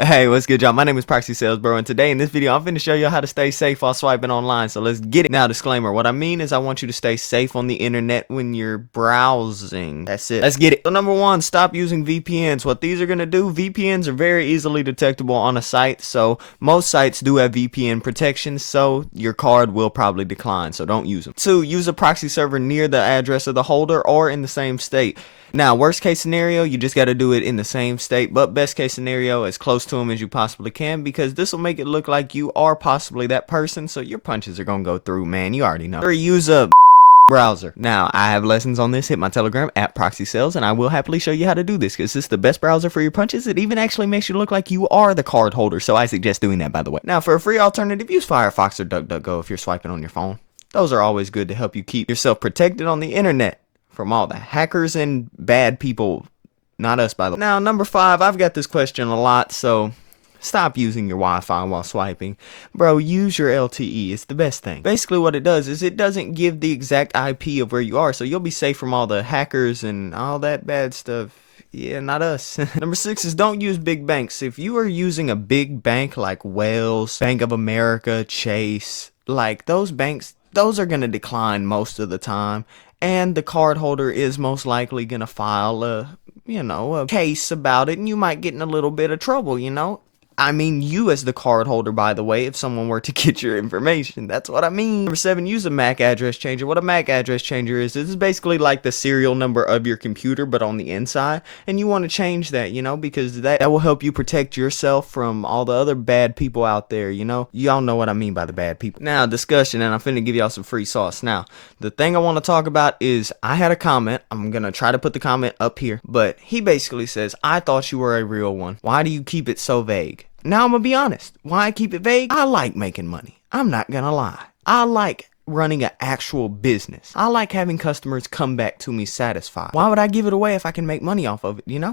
Hey, what's good, y'all? My name is Proxy Sales Bro, and today in this video, I'm finna show you how to stay safe while swiping online. So let's get it. Now, disclaimer, what I mean is I want you to stay safe on the internet when you're browsing. That's it. Let's get it. So number one, stop using VPNs. What these are gonna do, VPNs are very easily detectable on a site, so most sites do have VPN protection, so your card will probably decline, so don't use them. Two, use a proxy server near the address of the holder or in the same state. Now, worst case scenario, you just got to do it in the same state, but best case scenario, as close to them as you possibly can, because this will make it look like you are possibly that person, so your punches are going to go through, man. You already know. Three, use a browser. Now, I have lessons on this. Hit my Telegram at Proxy Sales, and I will happily show you how to do this, because this is the best browser for your punches. It even actually makes you look like you are the card holder, so I suggest doing that, by the way. Now, for a free alternative, use Firefox or DuckDuckGo if you're swiping on your phone. Those are always good to help you keep yourself protected on the internet from all the hackers and bad people. Not us, by the way. Now, number five, I've got this question a lot, so stop using your Wi-Fi while swiping. Bro, use your LTE. It's the best thing. Basically, what it does is it doesn't give the exact IP of where you are, so you'll be safe from all the hackers and all that bad stuff. Yeah, not us. Number six is don't use big banks. If you are using a big bank like Wells, Bank of America, Chase, like those banks, those are going to decline most of the time, and the card holder is most likely going to file a case about it, and you might get in a little bit of trouble. I mean, you as the card holder, by the way, if someone were to get your information. That's what I mean. Number seven, use a MAC address changer. What a MAC address changer is, this is basically like the serial number of your computer, but on the inside. And you want to change that, because that will help you protect yourself from all the other bad people out there, Y'all know what I mean by the bad people. Now, discussion, and I'm finna give y'all some free sauce. Now, the thing I want to talk about is I had a comment. I'm gonna try to put the comment up here. But he basically says, I thought you were a real one. Why do you keep it so vague? Now, I'm gonna be honest. Why I keep it vague? I like making money. I'm not gonna lie. I like running an actual business. I like having customers come back to me satisfied. Why would I give it away if I can make money off of it,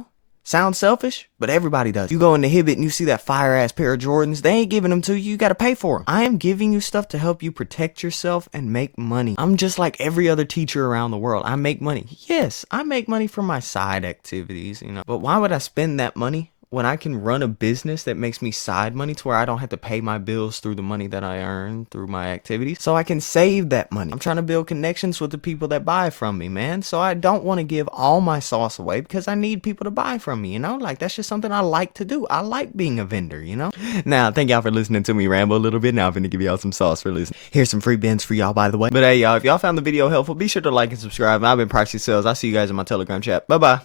Sounds selfish, but everybody does. You go into Hibbett and you see that fire-ass pair of Jordans, they ain't giving them to you, you gotta pay for them. I am giving you stuff to help you protect yourself and make money. I'm just like every other teacher around the world. I make money. Yes, I make money from my side activities, but why would I spend that money when I can run a business that makes me side money to where I don't have to pay my bills through the money that I earn through my activities? So I can save that money. I'm trying to build connections with the people that buy from me, man. So I don't want to give all my sauce away because I need people to buy from me, Like, that's just something I like to do. I like being a vendor, Now, thank y'all for listening to me ramble a little bit. Now I'm gonna give y'all some sauce for listening. Here's some free bins for y'all, by the way. But hey, y'all, if y'all found the video helpful, be sure to like and subscribe. I've been Proxy Sales. I'll see you guys in my Telegram chat. Bye-bye.